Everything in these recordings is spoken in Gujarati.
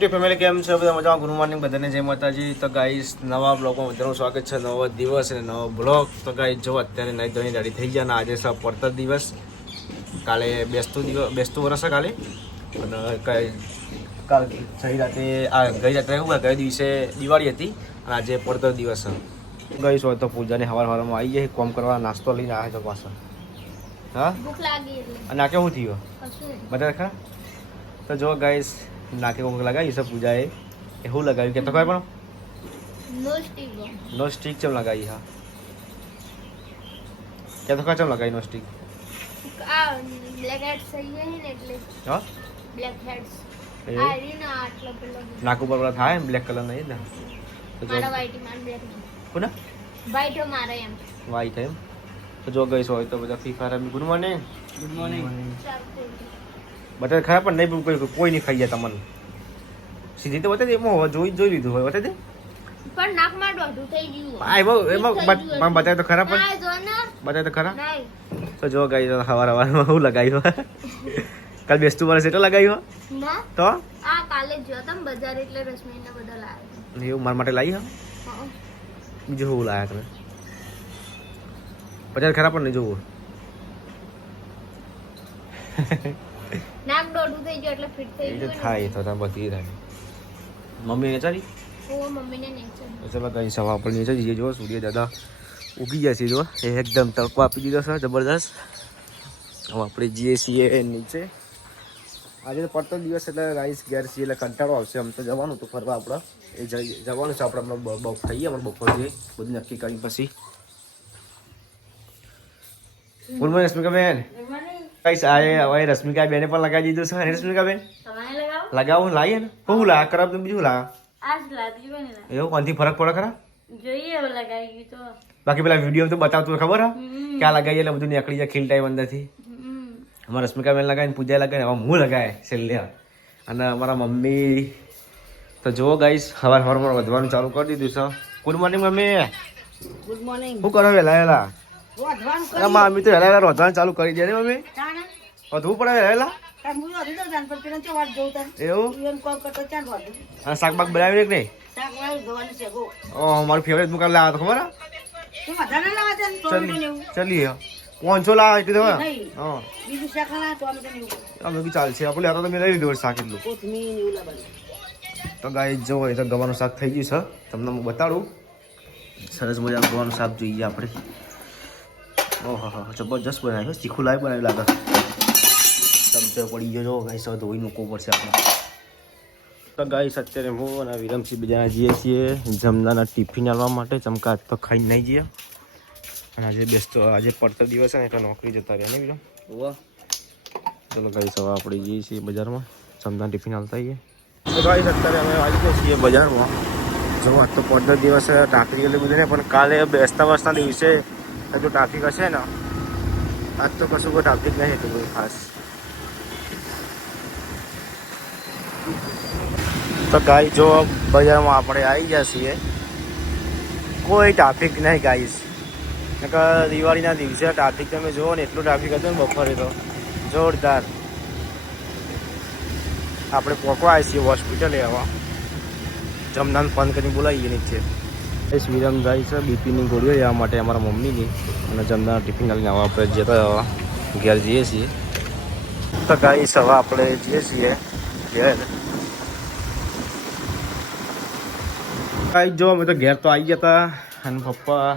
ફેમિલી કેમ છે બધા મજામાં? ગુડ મોર્નિંગ બધાને, જય માતાજી. તો ગાઈસ નવા બ્લોગમાં બધાનું સ્વાગત છે. નવો દિવસ અને નવો બ્લોગ. તો ગાઈસ જો અત્યારે નાઈ ધોઈને રેડી થઈ ગયા અને આજે છે પડતર દિવસ. કાલે બેસતું વર્ષ કાલે અને કાલ ગઈ રાતે ગયા દિવસે દિવાળી હતી અને આજે પડતર દિવસ છે. ગઈશ હોય તો પૂજાને સવારમાં આવી જાય કોમ કરવા, નાસ્તો લઈને આવે છે પાછા. હા ભૂખ લાગી અને આ કેવું થયું બધા ખરા? તો જો ગાઈસ નાકે કોક લગાવી છે પૂજાએ. એવું લગાવ્યું કે તો કઈ પણ નો સ્ટીક ચમ લગાવી? હા કે તો ચમ લગાવી નો સ્ટીક? આ બ્લેક હેડ્સ થઈ ગઈ ને એટલે. હા બ્લેક હેડ્સ એ ના આટલા પેલા નાક ઉપર પેલા થાય ને બ્લેક કલર નહીં ને? તો જો મારા વ્હાઈટ માન બ્લેક કોને વ્હાઈટ મારે એમ વાઈટ એમ. તો જો ગઈશ હોય તો બધા free fire. Good morning. Good morning. બધા ખરા પણ નહીં કોઈ નહીં ખાઈ જાય તમને સીધી તો બતાવી એમાં જોઈ લીધું હોય બતાવી દે. પણ નાકમાં દોઢું થઈ ગયું. આ એમાં બતાવે તો ખરા પણ ના જો ને બતાવે તો ખરા. નહીં તો જો ગઈ સવારમાં હું લગાવ્યું કાલ બેસતું વર્ષ એટલે લગાવ્યું ના તો આ કાલે જો તમ બજાર એટલે રશ્મિને બધા લાવ્યા. એવું મારા માટે લાવી હા. હા બીજું શું લાવ્યા તમે? બજાર ખરા પણ નહીં જોવું. નાક દોઢું થઈ ગયું એટલે ફિટ થઈ એ તો ગયું. થાય તો તમે બધી થાય. મમ્મી ચાલી ઓ મમ્મીને નેચર ચાલો કઈ સવા પર નીચે જઈએ. જો સૂર્ય દાદા ઉગી ગયા છે. જો એ એકદમ તડકો આપી દીધો છે જબરદસ્ત. હવે આપણે જઈએ છીએ નીચે. આજે તો પડતો દિવસ એટલે રાઈસ ઘેર છીએ એટલે કંટાળો આવશે. આમ તો જવાનું તો ફરવા આપણે એ જવાનું છે આપણે હમણાં ખાઈએ આપણે બપોર જઈએ બધું નક્કી કરી પછી. Good morning રશ્મિકાબેન. કઈ હવે રશ્મિકાબેને પણ લગાવી દીધું છે. રશ્મિકાબેન લગાવું લાવીએ ને શું લાવ ખરાબ બીજું લાવ એવું કોનથી ફરક પડે ખરા? જોઈએ લગાવી તો બાકી પેલા વિડીયો તો બતાવતું ખબર હા ક્યાં લગાવીએ એટલે બધું નીકળી જાય ખીલ ટાઈમ અંદરથી. અમારા રશ્મિકાબેન લગાવીને પૂજા લગાવીને હવે હું લગાવે છેલ્લે. અને અમારા મમ્મી તો જુઓ ગાઈસ સવારમાં વધવાનું ચાલુ કરી દીધું છે. Good morning mummy. Good morning. શું કરો વહેલા? વધવાનું મમ્મી તો વહેલા વધવાનું ચાલુ કરી દે ને મમ્મી. વધવું પડે વહેલા એવું. અને શાક બાક બનાવી કે નહીં? ઓહ મારું ફેવરેટ મુકાલ લાવ્યા તો ખબર ચલીએ 500 લાવ્યા એટલે તમે હા અમે બી ચાલશે આપણે લેતા તો મેં લઈ લીધું શાક એટલું. તો ગાય જો એ તો ગવાનું શાક થઈ ગયું છે. તમને હું બતાડું. સરસ મજાનું ગવાનું શાક જોઈએ આપણે. ઓહો જબરજસ્ત બનાવ્યું. તીખું લાવી બનાવી લાગે. ચમચો પડી ગયો ગાય સૌ ધોઈ મૂકવું પડશે આપણે. તો ગાઈસ અત્યારે હું અને વિરમસિંહ બીજા જઈએ છીએ જમવાના ટિફિન આવવા માટે. ચમકા તો ખાઈને નહીં જઈએ અને આજે પડતર દિવસ ને એટલે નોકરી જતા રહ્યા ને બીજો. ચલો ગાઈસ હવે આપણે જઈએ છીએ બજારમાં જમવાના ટિફિન આવતા આવીએ. તો ગાઈસ અત્યારે અમે આવી ગયા છીએ બજારમાં. જો આજ તો પડતર દિવસ ટ્રાફિક એટલે બધું ને પણ કાલે બેસતા વર્ષના દિવસે જો ટ્રાફિક હશે ને આજ તો કશું કોઈ ટ્રાફિક નહીં એટલું બધું ખાસ. તો ગાય જો બજારમાં આપણે આવી ગયા છીએ કોઈ ટ્રાફિક નહીં ગાઈસ. દિવાળીના દિવસે ટ્રાફિક તમે જુઓ ને એટલું ટ્રાફિક હતું ને બપોરે તો જોરદાર. આપણે પહોંચવા આવ્યા છીએ હોસ્પિટલે. હવે જમવાનું ફોન કરીને બોલાવીએ નીચે. વિરમ જાય છે બીપીની ગોળીઓ લેવા માટે અમારા મમ્મીની અને જમવાના ટિફિન લઈને હવે આપણે જતા ઘેર જઈએ છીએ. તો ગાઈસ હવે આપણે જઈએ છીએ ઘેર. જો અમે તો ઘેર તો આવી ગયા હતા અને પપ્પા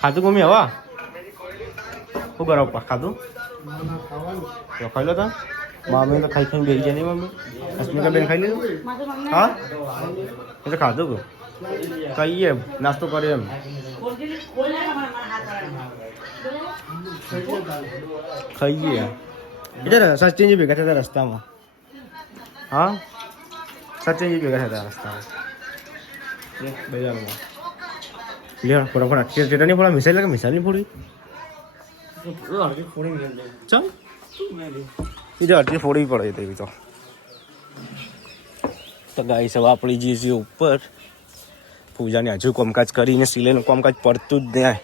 ખાધું મમ્મી હવા શું કરો પપ્પા ખાધું ખાઈ લો તા મમ્મી તો ખાઈ બેસી જાય નહીં મમ્મી. રશ્મિકાબેન ખાઈ લીધું? હા એ તો ખાધું કહીએ નાસ્તો કર્યો એમ. ખાઈએ એટલે સચિનજી ભેગા થતા રસ્તામાં. હા સચિનજી ભેગા થતા રસ્તામાં બજારમાં. લે ફટાફટ ટેટા નહીં ફોડા મિસાઈલ લાગે. મિસાઈલ નહીં ફોડી ચમ એ તો અડધી ફોડવી પડે તેવી તો. તો ગાઈસ હવે આપણી જે છે ઉપર પૂજાને હજુ કોમકાજ કરીને સિલાઈનું કોમકાજ પડતું જ નહીં.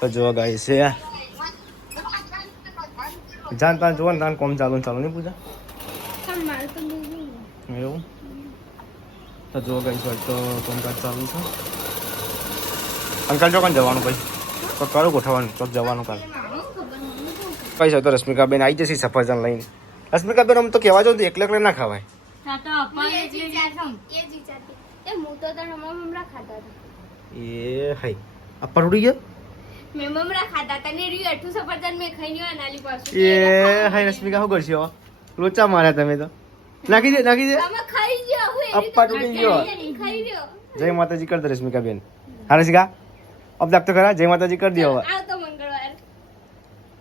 તો જો ગાઈસ છે જાન તાન જોવા ને તાન કોમ ચાલુ નહીં પૂજા. એવું તો જો ગઈ હોય તો કામકાજ ચાલુ છે. અંકલ જો કાં જવાનું ભાઈ તો કરું ગોઠવવાનું તો જવાનું કાલ કઈ છે તો રશ્મિકાબેન આવી જશે સફરજન લઈને. રશ્મિકાબેન આમ તો કહેવા જાવ તો એકલે એકલે ના ખવાય. એ હાય અપ્પા તૂટી ગયો. મેં મમરા ખાધા તને રીયું અઠું સફરજન મેં ખાઈ ન નાલી પાછું એ હાય રશ્મિકા શું કરશો લોચા માર્યા તમે તો. નાખી દે તમે ખાઈ ગયો હું અપ્પા તૂટી ગયો. ખાઈ ગયો જય માતાજી કર દે રશ્મિકાબેન. હા રશ્મિકા અબ તો ખરા જય માતાજી કરી દે હવે. આવતો મંગળવાર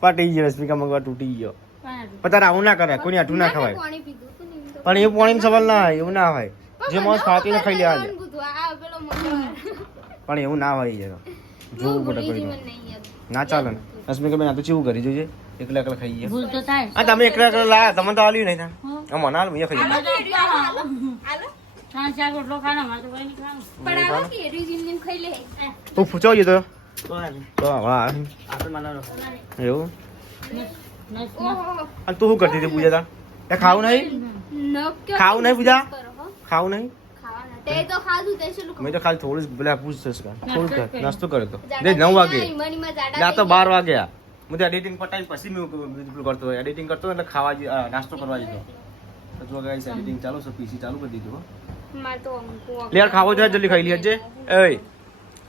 પાટી ગયો રશ્મિકા મંગવા તૂટી ગયો. પણ તારે આવું ના કરાય કોઈની આઠું ના ખવાય. પાણી પીધું તું નહીં તો પણ એ પાણીનો સવાલ ના હોય એવું ના હોય જે માણસ ખાતી ખાઈ લેવા દે. આ પેલો મંગળવાર પણ એવું ના હોય યાર જોવું પડે ભૂલી કોઈ જીવન નહીં યાર ના ચાલે ને. રશ્મિકાબેન આ તો ચેવું કરી જોઈએ એકલા એકલા ખાઈ ગયા. ભૂલ તો થાય. હા તમે એકલા એકલા લાયા તમને તો આલ્યું નહીં થાય મને હાલ મેં ખાઈ ગયા. હાલો ખાન શાક રોટલો ખાના મારે તો કઈ નહીં ખાવાનું. પણ આવો કે રીજીન ખાઈ લે તું પૂછો તો હા એવું. ઓહો અને તું શું કરતી હતી પૂજા તા તે ખાવું નહીં નક્કી ખાવું નહીં પૂજા કરો હો ખાવું નહીં. ખાવાના તે તો ખાધું તે શું મેં તો ખાલી થોડું જ પેલા પૂછતોસ થોડું કર નાસ્તો કર્યો તો દે 9 વાગે મનીમાં જાડા ના તો 12 વાગ્યા હું એડિટિંગ પટાવી પછી મેં પેલું કરતો હોય એડિટિંગ કરતો એટલે ખાવા નાસ્તો કરવા જતો તો જો ગાઈસ એડિટિંગ ચાલુ છે પીસી ચાલુ કરી દીધું હો. માર તો અંકુ લે યાર ખાવો જોઈએ જલ્દી ખાઈ લેજે. એય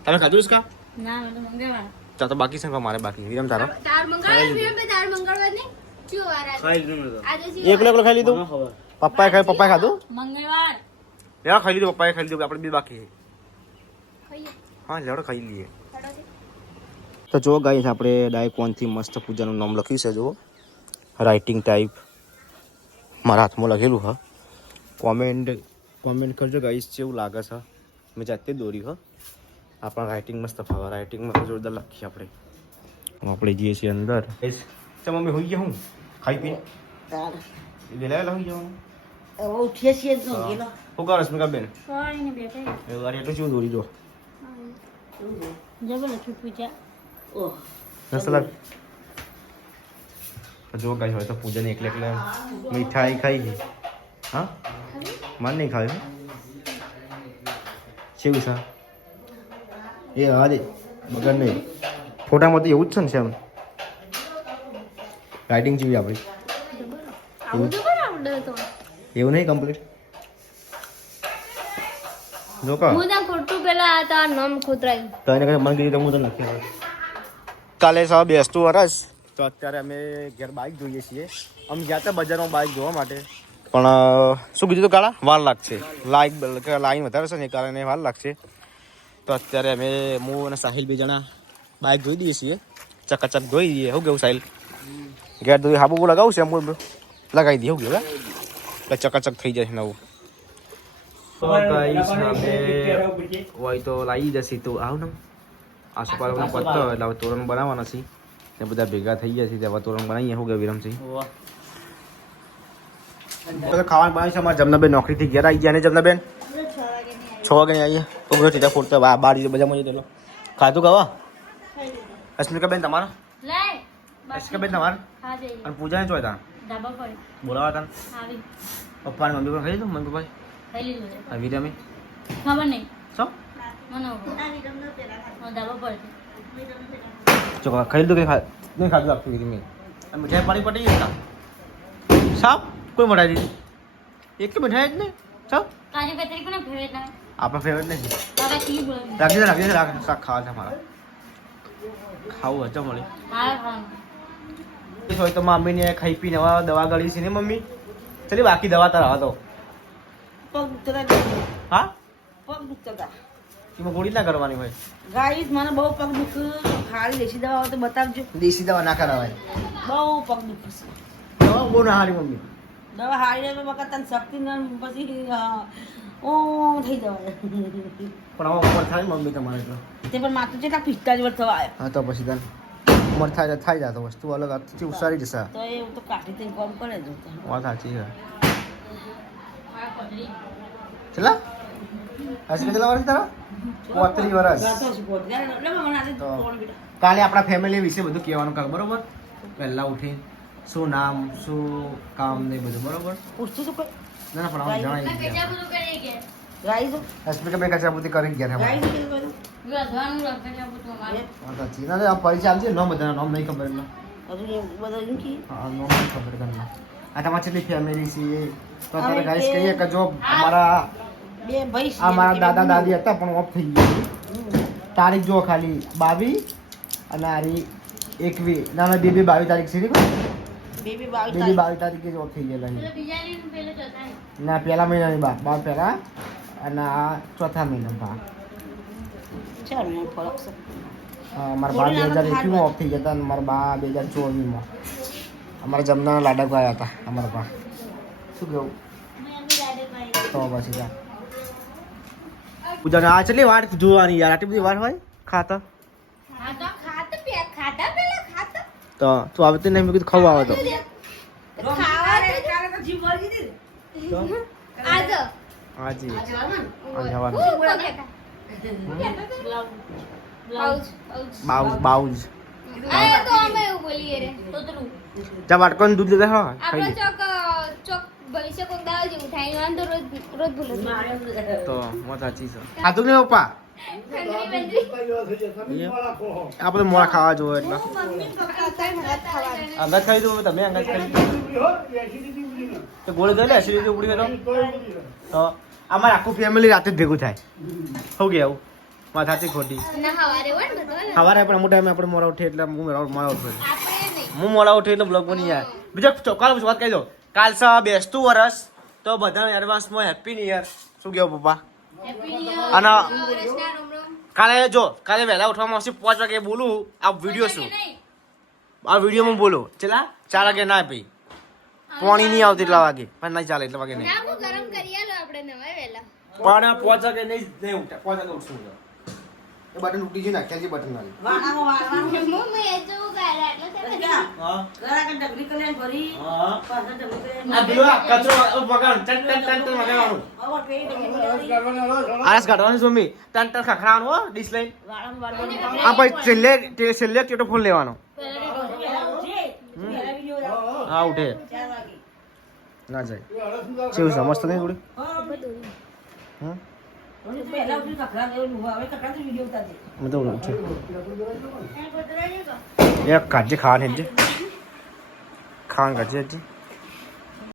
તમે ખાધું છે કા ના મેં તો મંગાવ્યા. ચા તો બાકી છે મારે બાકી વિરમ તારો તાર મંગળવાર વિરમ બે તાર મંગળવાર ને ક્યો વાર ખાઈ લીધું આજે એકલો એકલો ખાઈ લીધું પપ્પાએ ખાધું મંગળવાર યાર ખાઈ લીધું પપ્પાએ ખાઈ લીધું આપણે બે બાકી ખાઈએ હા લેવડો ખાઈ લઈએ. ખડો છે તો જો ગાઈસ આપણે ડાયકોનથી મસ્ત પૂજાનું નામ લખ્યું છે જો રાઇટિંગ ટાઈપ મારા હાથમાં લખેલું હા. કોમેન્ટ કરજો ગાઈસ કેવું લાગે છે મેં જાતે દોરી હા. આપણા રાઇટિંગ મસ્ત ફાવે રાઇટિંગમાં જોરદાર લખીએ આપણે જઈએ છીએ અંદર. તો મમ્મી હોઈ ગયા હું ખાઈ પી વેલા વેલા હોઈ જવાનું ઉઠીએ છીએ તો ગયેલો. શું કરો રશ્મિકાબેન કઈ ને બેઠા એવું અરે એટલું શું દોરી જો જબર લખી પૂજા. ઓહ નસલા જો ગાઈસ હોય તો પૂજાને એકલે એકલે મીઠાઈ ખાઈ ગઈ હા માન નહીં ખાયું કેવું છે એ હા દે બગડ નહીં ફોટામાં તો એવું જ છે ને સેમ રાઇટિંગ જેવી આપણી આવું તો બરાબર આવડે તો એવું નહીં કમ્પ્લીટ જો કા હું ના ખોટું પેલા આ તાર નામ ખોતરાયું તો એને કંઈ મન કીધું તો હું તો લખી આવ્યો. કાલે સવા બેસતું વરસ તો અત્યારે અમે ઘેર બાઇક જોઈએ છીએ. અમે ગયા હતા બજારમાં બાઇક જોવા માટે પણ શું કીધું હતું કાળા વાર લાગશે લાઈન વધારે છે ને એ કારણે વાર લાગશે. તો અત્યારે અમે હું અને સાહિલ બે જણા બાઇક જોઈ દઈએ છીએ ચકાચક જોઈ દઈએ શું કેવું સાહિલ ઘેર ધોઈ હાબુ લગાવું છે એમ લગાવી દઈએ શું કેવું એટલે ચકાચક થઈ જાય નવું. હોય તો લાવી જશે તો આવ ને આસોપાલવનો પત્તો એટલે હવે તોરણ બનાવવાના છે ને બધા ભેગા થઈ ગયા છે હવે તોરણ બનાવીએ શું કે વિરમસિંહ ખાવાનું બનાવી છે અમારા જમનાબેન નોકરીથી ઘેર આવી ગયા ને જમનાબેન 6 વાગે આવીએ ઉભરો ટીટા ફોડતો બાર બજારમાં જતો ખાધું ખાવા અસ્મિકાબેન તમારા લાય અસ્મિકાબેન તમારા હા જઈ અને પૂજાને જોઈ તા ડાબા પર બોલાવા તા આવી પપ્પા મમ્મી પણ ખાઈ દો મમ્મી પપ્પા ખાઈ લીધું છે આ વિરમે ખબર નહીં શું મને ડાબા પર જો ખાઈ લીધું કે નહીં ખાધું આપતું વિરમે મીઠાઈ પાણી પટી ગયા સાપ કોઈ મટાઈ દીધી એક કે મીઠાઈ જ નહીં સાપ કાજુ કતરી પણ ફેવરેટ ના આપણા ફેવરેટ નહીં બાબા કી બોલ રાખી દે શાક ખાવા છે મારા ખાવું હચો મળી હા ખાવાનું હોય તો મમ્મીને ખાઈ પીને હવે દવા ગળી છે ને મમ્મી ચલી બાકી દવા તાર હતો પગ દુખતા હા પગ દુખતા એમાં ગોળી ના કરવાની હોય ગાઈસ મને બહુ પગ દુખે ખાલી દેશી દવા હોય તો બતાવજો. દેશી દવા ના કરાવાય બહુ પગ દુખે છે. દવા બહુ ના હારી મમ્મી દવા હારી તો વખત તને શક્તિ ન પછી ઓ થઈ જવાય. પણ હવે ઉંમર થાય ને મમ્મી તમારે તો તે પણ માથું કેટલા 45 વર્ષ થવા આવ્યા હા તો પછી તને ઉંમર થાય જતો વસ્તુ અલગ આથી ઉસારી જશે તો એવું તો કાઢી દઈને કોમ કરે જ વાત સાચી છે ચલા હસી કેટલા વર્ષ તારા 35 વર્ષ તો કાલે આપણા ફેમિલી વિશે બધું કહેવાનું કર બરોબર પહેલા ઉઠી શું નામ શું કામ ને બધું બરોબર પૂછતું તો કોઈ ના ના પણ આમ ના જણાય કચા બધું કરી ગયા ગાઈ દો સ્પીકર બે કચાપુતી કરી ગયા ગાઈ છે દો કીધું વધવાનું કચા બધું અમારે સાચી ના આ પૈસા આલજે નો બધાના નામ નહીં ખબર એટલે હજુ એ બધા એમ કી હા નો નહીં ખબર તમને આ તમારી કેટલી ફેમિલી છે તો અત્યારે ગાઈસ કહીએ કે જો અમારા બે ભાઈ આ મારા દાદા દાદી હતા પણ ઓફ થઈ ગયું તારીખ જો ખાલી 22 અને આરી 21 ના ના બેબી 22 તારીખ છે ને બેબી બેબી 22 22 તારીખે જ ઓફ થઈ ગયેલા છે પેલો બીજા ને પેલો ચોથા ને. ના પહેલા મહિનાની બાર પહેલા અને આ ચોથા મહિના બા ચાર મિનિટ ફરક છે મારા બા 2021 માં ઓફ થઈ ગયા હતા અને મારા બા 2024 માં અમારા જમના લાડક આવ્યા હતા અમારા બા શું કેવું મેં બી દાદે ભાઈ તો પછી જા પૂજાને આ ચલી વાર જોવાની યાર આટલી બધી વાર હોય ખાતા ખાતા પેલા ખાતા તો તું આવતી નહીં મેં કીધું ખાવા આવે તો ખાવા દે. કાલે તો જીવ વળી દીધી આજો હાજી આજે વાળા આજે જવાનું હું કહેતા પાઉચ પાઉચ બાઉજ આ તો અમે એવું બોલીએ રે તોતરું જા વાટકોને દૂધ લેતા હા આપણો ખાઈ લે ચોક ભવિષ્ય કોક દાવ જેવું થાય વાંધો રોજ રોજ ભૂલો તો મત સાચી છે ખાતું નહીં પપ્પા ખંડરી બંદરી આપણે મોડા ખાવા જોવે એટલે મમ્મી પપ્પા કઈ મત ખાવાનું અંગાજ ખાઈ દો તમે અંગાજ ખાઈ તો ગોળ દે લે એસિડિટી ઉપડી ગયો તો અમાર આખું ફેમિલી રાતે જ ભેગું થાય શું કે આવું માથાથી ખોટી ના હવારે હોય ને બધું સવારે પણ અમુક ટાઈમે આપણે મોડા ઉઠીએ એટલે હું મોડા ઉઠું આપણે નહીં હું મોડા ઉઠી એટલે બ્લોગ બની જાય બીજો કાલ વાત કહી દો કાલ છે બેસતું વરસ તો બધાને એડવાન્સમાં હેપી ન્યુ યર શું કેવું પપ્પા હેપી ન્યુ અને વર્ષના રોમ રોમ કાલે જો કાલે વહેલા ઉઠવામાં આવશે 5 વાગે બોલું આ વિડીયો શું આ વિડીયોમાં બોલો ચલા 4 વાગે ના ભાઈ પાણી નહીં આવતું એટલા વાગે પણ નહીં ચાલે એટલા વાગે નહીં ના હું ગરમ કરી આલો આપણે નવાય વેલા પણ 5 વાગે નહીં ઉઠે 5 વાગે ઉઠશું એ બટન તૂટી ગયું નાખ્યા છે બટન વાળી વાળામાં હું એ જો ગાય આટલો છે ને હા ગરા કે ડગરી કલ્યાણ ભરી હા પાછા ડગરી કલ્યાણ આ પેલો આ કચરો બગાડ ટન ટન ટન ટન વગાડવાનું હવે પેઈ ડગરી કલ્યાણ આરસ કાઢવાનું સોમી ટન ટન ખખડાવાનું હો ડીશ લઈને વાળામાં આ પછી છેલ્લે ટેટો ફોન લેવાનો હા ઉઠે ના જાય કેવું સમજતો નહીં થોડી હમ મેં તો ઉઠે એક કાઢજે ખાવા ને ખાવાનું કાઢજે